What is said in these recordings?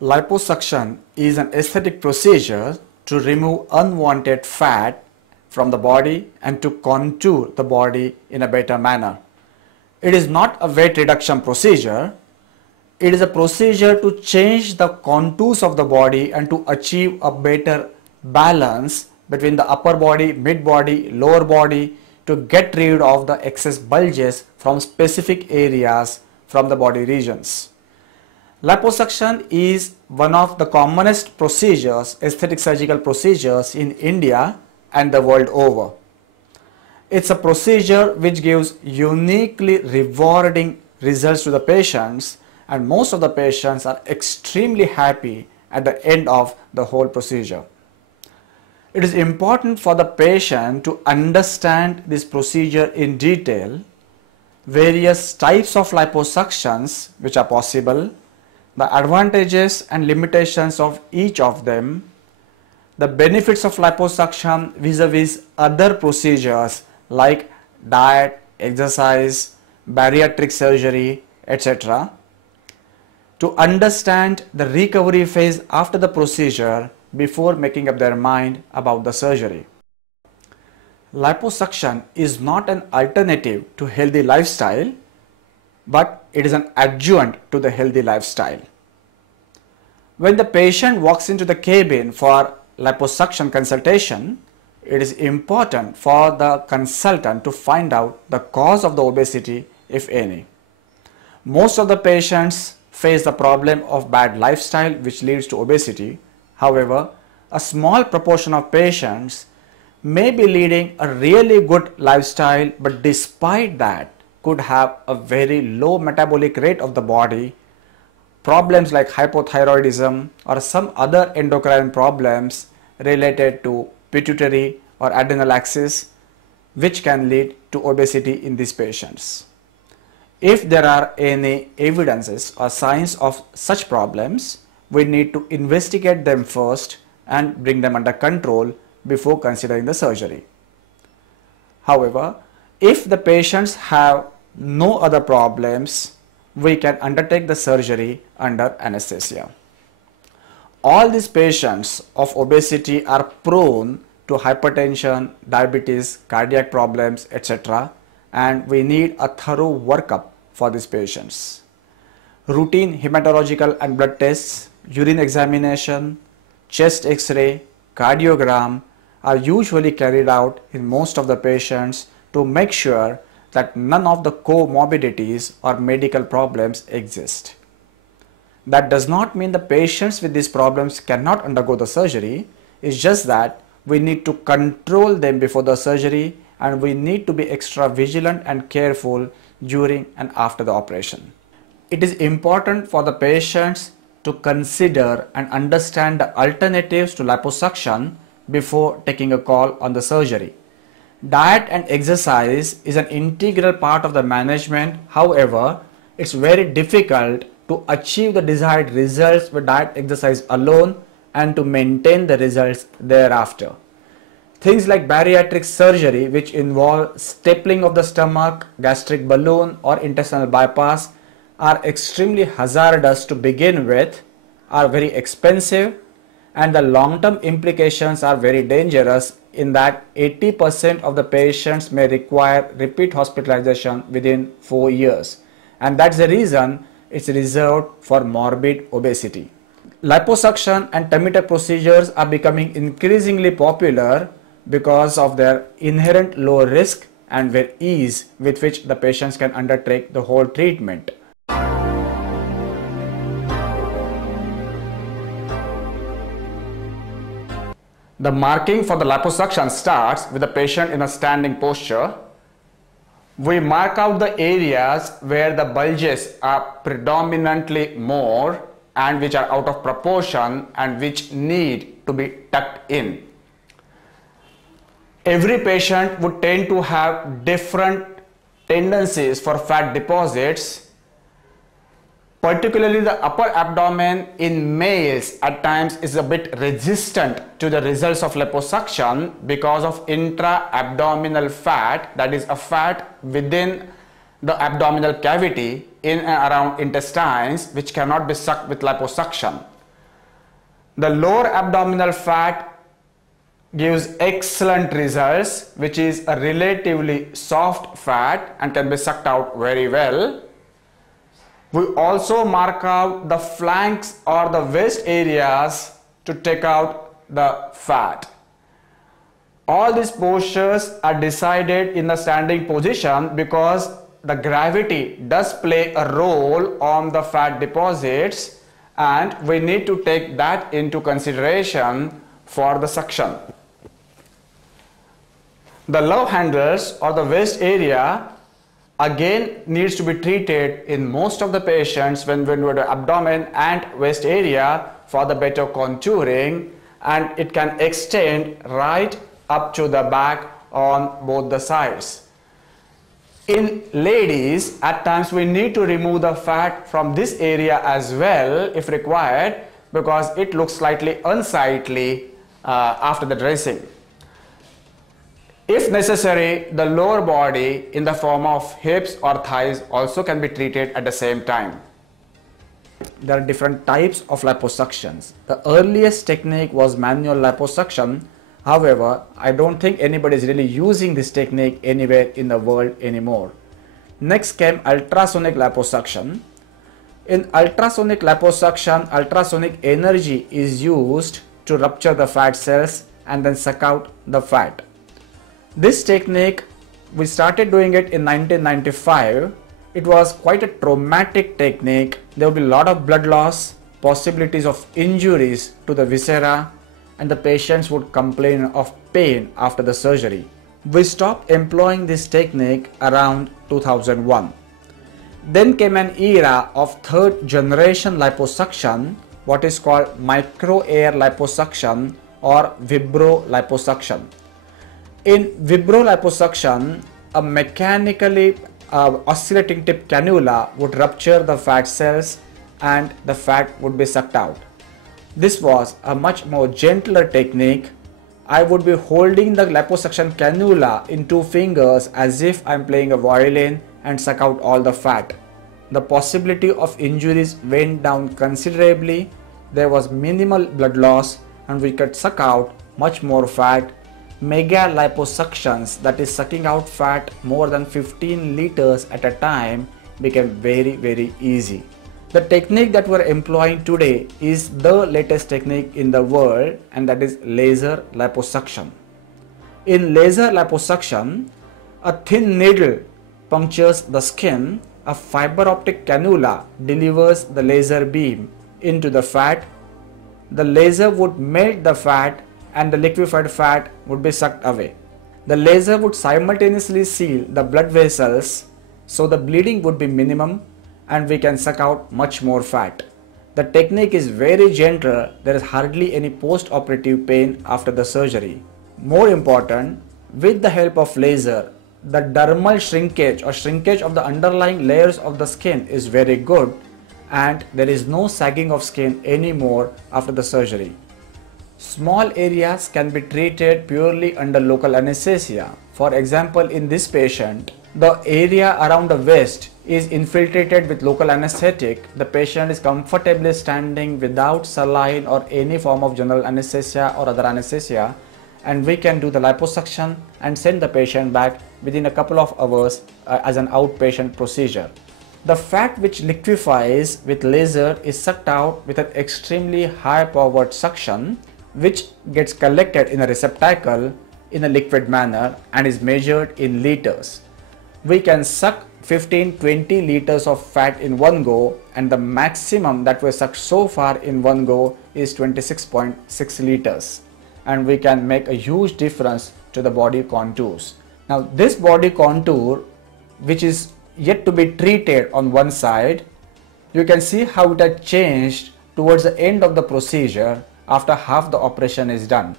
Liposuction is an aesthetic procedure to remove unwanted fat from the body and to contour the body in a better manner. It is not a weight reduction procedure. It is a procedure to change the contours of the body and to achieve a better balance between the upper body, mid body, lower body, to get rid of the excess bulges from specific areas from the body regions. Liposuction is one of the commonest procedures, aesthetic surgical procedures in India and the world over. It's a procedure which gives uniquely rewarding results to the patients, and most of the patients are extremely happy at the end of the whole procedure. It is important for the patient to understand this procedure in detail, various types of liposuctions which are possible, the advantages and limitations of each of them, the benefits of liposuction vis-a-vis other procedures like diet, exercise, bariatric surgery, etc. to understand the recovery phase after the procedure before making up their mind about the surgery. Liposuction is not an alternative to healthy lifestyle, but it is an adjunct to the healthy lifestyle. When the patient walks into the cabin for liposuction consultation, it is important for the consultant to find out the cause of the obesity, if any. Most of the patients face the problem of bad lifestyle which leads to obesity. However, a small proportion of patients may be leading a really good lifestyle, but despite that could have a very low metabolic rate of the body, problems like hypothyroidism or some other endocrine problems related to pituitary or adrenal axis, which can lead to obesity in these patients. If there are any evidences or signs of such problems, we need to investigate them first and bring them under control before considering the surgery. However, if the patients have no other problems, we can undertake the surgery under anesthesia. All these patients of obesity are prone to hypertension, diabetes, cardiac problems, etc. and we need a thorough workup for these patients. Routine hematological and blood tests, urine examination, chest x-ray, cardiogram are usually carried out in most of the patients to make sure that none of the comorbidities or medical problems exist. That does not mean the patients with these problems cannot undergo the surgery. It's just that we need to control them before the surgery and we need to be extra vigilant and careful during and after the operation. It is important for the patients to consider and understand the alternatives to liposuction before taking a call on the surgery. Diet and exercise is an integral part of the management. However, it's very difficult to achieve the desired results with diet exercise alone and to maintain the results thereafter. Things like bariatric surgery, which involve stapling of the stomach, gastric balloon or intestinal bypass, are extremely hazardous to begin with, are very expensive, and the long-term implications are very dangerous in that 80% of the patients may require repeat hospitalization within 4 years, and that's the reason it's reserved for morbid obesity. Liposuction and tummy tuck procedures are becoming increasingly popular because of their inherent low risk and their ease with which the patients can undertake the whole treatment. The marking for the liposuction starts with the patient in a standing posture. We mark out the areas where the bulges are predominantly more and which are out of proportion and which need to be tucked in. Every patient would tend to have different tendencies for fat deposits. Particularly the upper abdomen in males at times is a bit resistant to the results of liposuction because of intra-abdominal fat, that is a fat within the abdominal cavity in and around intestines which cannot be sucked with liposuction. The lower abdominal fat gives excellent results, which is a relatively soft fat and can be sucked out very well. We also mark out the flanks or the waist areas to take out the fat. All these postures are decided in the standing position because the gravity does play a role on the fat deposits, and we need to take that into consideration for the suction. The love handles or the waist area again needs to be treated in most of the patients when we do the abdomen and waist area for the better contouring, and it can extend right up to the back on both the sides. In ladies, at times we need to remove the fat from this area as well if required, because it looks slightly unsightly after the dressing. If necessary, the lower body in the form of hips or thighs also can be treated at the same time. There are different types of liposuctions. The earliest technique was manual liposuction. However, I don't think anybody is really using this technique anywhere in the world anymore. Next came ultrasonic liposuction. In ultrasonic liposuction, ultrasonic energy is used to rupture the fat cells and then suck out the fat. This technique, we started doing it in 1995. It was quite a traumatic technique. There would be a lot of blood loss, possibilities of injuries to the viscera, and the patients would complain of pain after the surgery. We stopped employing this technique around 2001. Then came an era of third generation liposuction, what is called micro air liposuction or vibro liposuction. In vibro liposuction, a mechanically oscillating tip cannula would rupture the fat cells and the fat would be sucked out. This was a much more gentler technique. I would be holding the liposuction cannula in 2 fingers as if I am playing a violin and suck out all the fat. The possibility of injuries went down considerably. There was minimal blood loss and we could suck out much more fat. Mega liposuctions, that is sucking out fat more than 15 liters at a time, became very easy. The technique that we are employing today is the latest technique in the world, and that is laser liposuction. In laser liposuction, a thin needle punctures the skin, a fiber optic cannula delivers the laser beam into the fat. The laser would melt the fat and the liquefied fat would be sucked away. The laser would simultaneously seal the blood vessels, so the bleeding would be minimum and we can suck out much more fat. The technique is very gentle. There is hardly any post-operative pain after the surgery. More important, with the help of laser, the dermal shrinkage or shrinkage of the underlying layers of the skin is very good, and there is no sagging of skin anymore after the surgery. Small areas can be treated purely under local anesthesia. For example, in this patient, the area around the waist is infiltrated with local anesthetic. The patient is comfortably standing without saline or any form of general anesthesia or other anesthesia, and we can do the liposuction and send the patient back within a couple of hours as an outpatient procedure. The fat which liquefies with laser is sucked out with an extremely high powered suction, which gets collected in a receptacle in a liquid manner and is measured in liters. We can suck 15-20 liters of fat in one go, and the maximum that we sucked so far in one go is 26.6 liters, and we can make a huge difference to the body contours. Now this body contour, which is yet to be treated on one side, you can see how it had changed towards the end of the procedure after half the operation is done.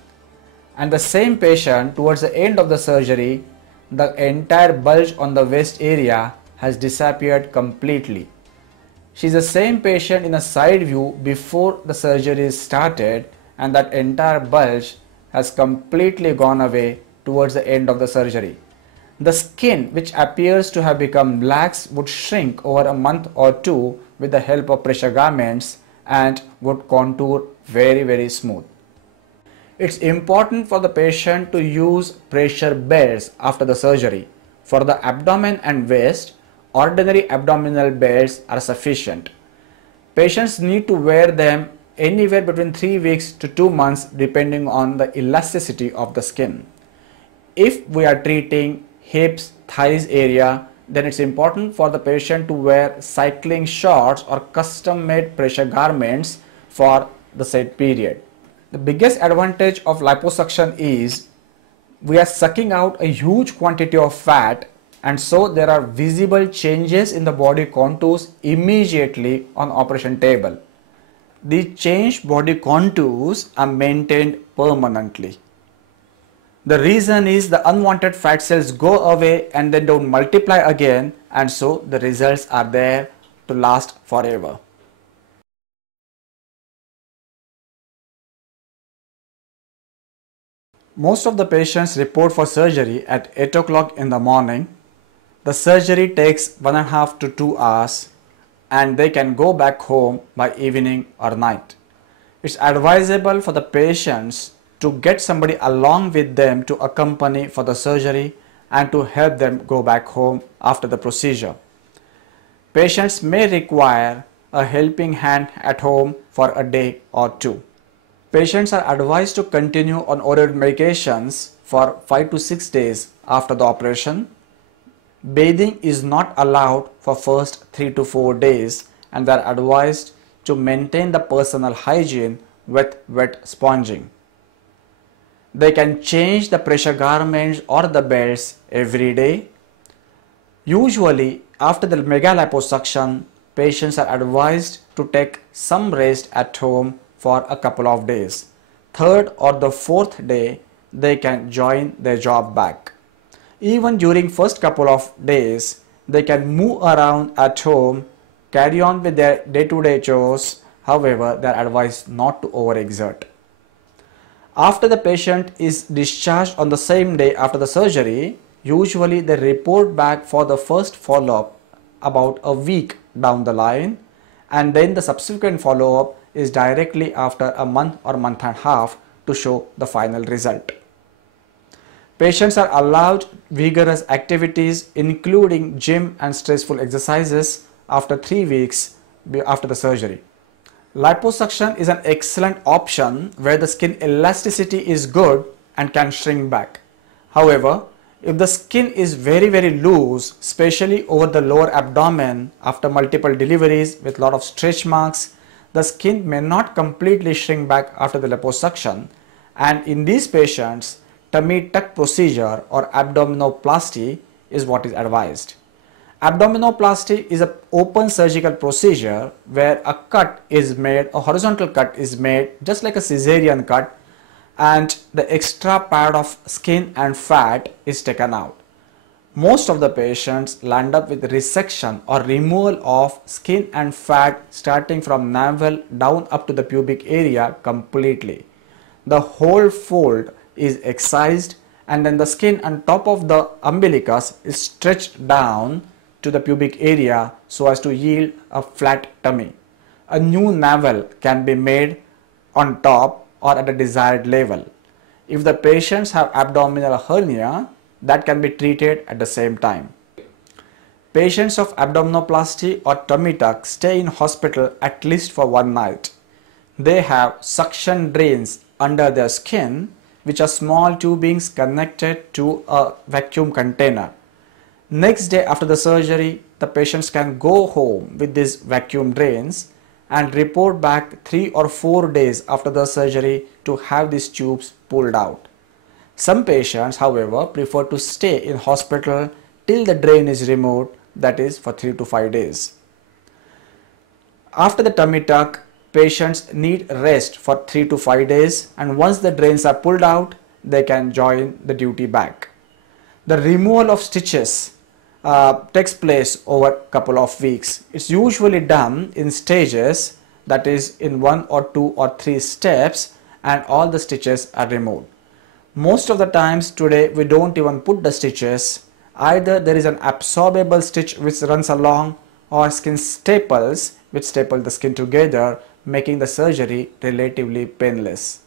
And the same patient, towards the end of the surgery, the entire bulge on the waist area has disappeared completely. She is the same patient in a side view before the surgery is started, and that entire bulge has completely gone away towards the end of the surgery. The skin, which appears to have become lax, would shrink over a month or two with the help of pressure garments, and would contour very smooth. It's important for the patient to use pressure belts after the surgery. For the abdomen and waist, ordinary abdominal belts are sufficient. Patients need to wear them anywhere between 3 weeks to 2 months depending on the elasticity of the skin. If we are treating hips, thighs area, then it's important for the patient to wear cycling shorts or custom made pressure garments for the said period. The biggest advantage of liposuction is we are sucking out a huge quantity of fat, and so there are visible changes in the body contours immediately on operation table. The changed body contours are maintained permanently. The reason is the unwanted fat cells go away and then don't multiply again, and so the results are there to last forever. Most of the patients report for surgery at 8 o'clock in the morning. The surgery takes 1.5 to 2 hours and they can go back home by evening or night. It's advisable for the patients to get somebody along with them to accompany for the surgery and to help them go back home after the procedure. Patients may require a helping hand at home for a day or two. Patients are advised to continue on oral medications for 5 to 6 days after the operation. Bathing is not allowed for first 3 to 4 days, and they are advised to maintain the personal hygiene with wet sponging. They can change the pressure garments or the belts every day. Usually, after the mega liposuction, patients are advised to take some rest at home for a couple of days. Third or the fourth day, they can join their job back. Even during first couple of days, they can move around at home, carry on with their day-to-day chores. However, they are advised not to overexert. After the patient is discharged on the same day after the surgery, usually they report back for the first follow-up about a week down the line, and then the subsequent follow-up is directly after a month or month and a half to show the final result. Patients are allowed vigorous activities including gym and stressful exercises after 3 weeks after the surgery. Liposuction is an excellent option where the skin elasticity is good and can shrink back. However, if the skin is very loose, especially over the lower abdomen after multiple deliveries with lot of stretch marks, the skin may not completely shrink back after the liposuction, and in these patients, tummy tuck procedure or abdominoplasty is what is advised. Abdominoplasty is an open surgical procedure where a cut is made, a horizontal cut is made just like a cesarean cut, and the extra pad of skin and fat is taken out. Most of the patients land up with resection or removal of skin and fat starting from navel down up to the pubic area completely. The whole fold is excised, and then the skin on top of the umbilicus is stretched down to the pubic area so as to yield a flat tummy. A new navel can be made on top or at a desired level. If the patients have abdominal hernia, that can be treated at the same time. Patients of abdominoplasty or tummy tuck stay in hospital at least for 1 night. They have suction drains under their skin, which are small tubings connected to a vacuum container. Next day after the surgery, the patients can go home with these vacuum drains and report back 3 or 4 days after the surgery to have these tubes pulled out. Some patients, however, prefer to stay in hospital till the drain is removed, that is for 3 to 5 days. After the tummy tuck, patients need rest for 3 to 5 days, and once the drains are pulled out, they can join the duty back. The removal of stitches takes place over a couple of weeks. It's usually done in stages, that is in 1 or 2 or 3 steps, and all the stitches are removed. Most of the times today we don't even put the stitches. Either there is an absorbable stitch which runs along, or skin staples which staple the skin together, making the surgery relatively painless.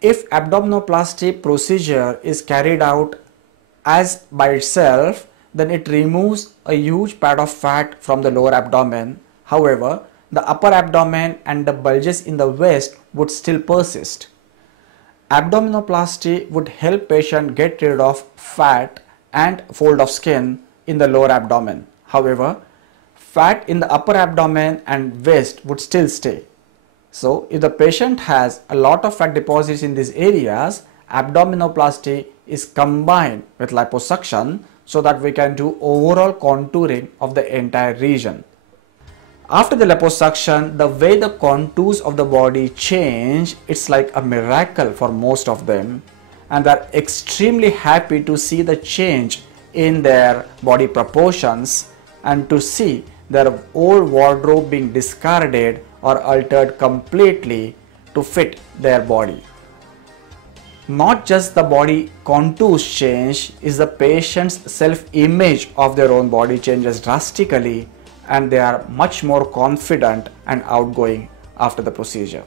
If abdominoplasty procedure is carried out as by itself, then it removes a huge pad of fat from the lower abdomen. However, the upper abdomen and the bulges in the waist would still persist. Abdominoplasty would help patient get rid of fat and fold of skin in the lower abdomen. However, fat in the upper abdomen and waist would still stay. So, if the patient has a lot of fat deposits in these areas, abdominoplasty is combined with liposuction so that we can do overall contouring of the entire region. After the liposuction, the way the contours of the body change, it's like a miracle for most of them, and they're extremely happy to see the change in their body proportions and to see their old wardrobe being discarded or altered completely to fit their body. Not just the body contours change, is the patient's self-image of their own body changes drastically, and they are much more confident and outgoing after the procedure.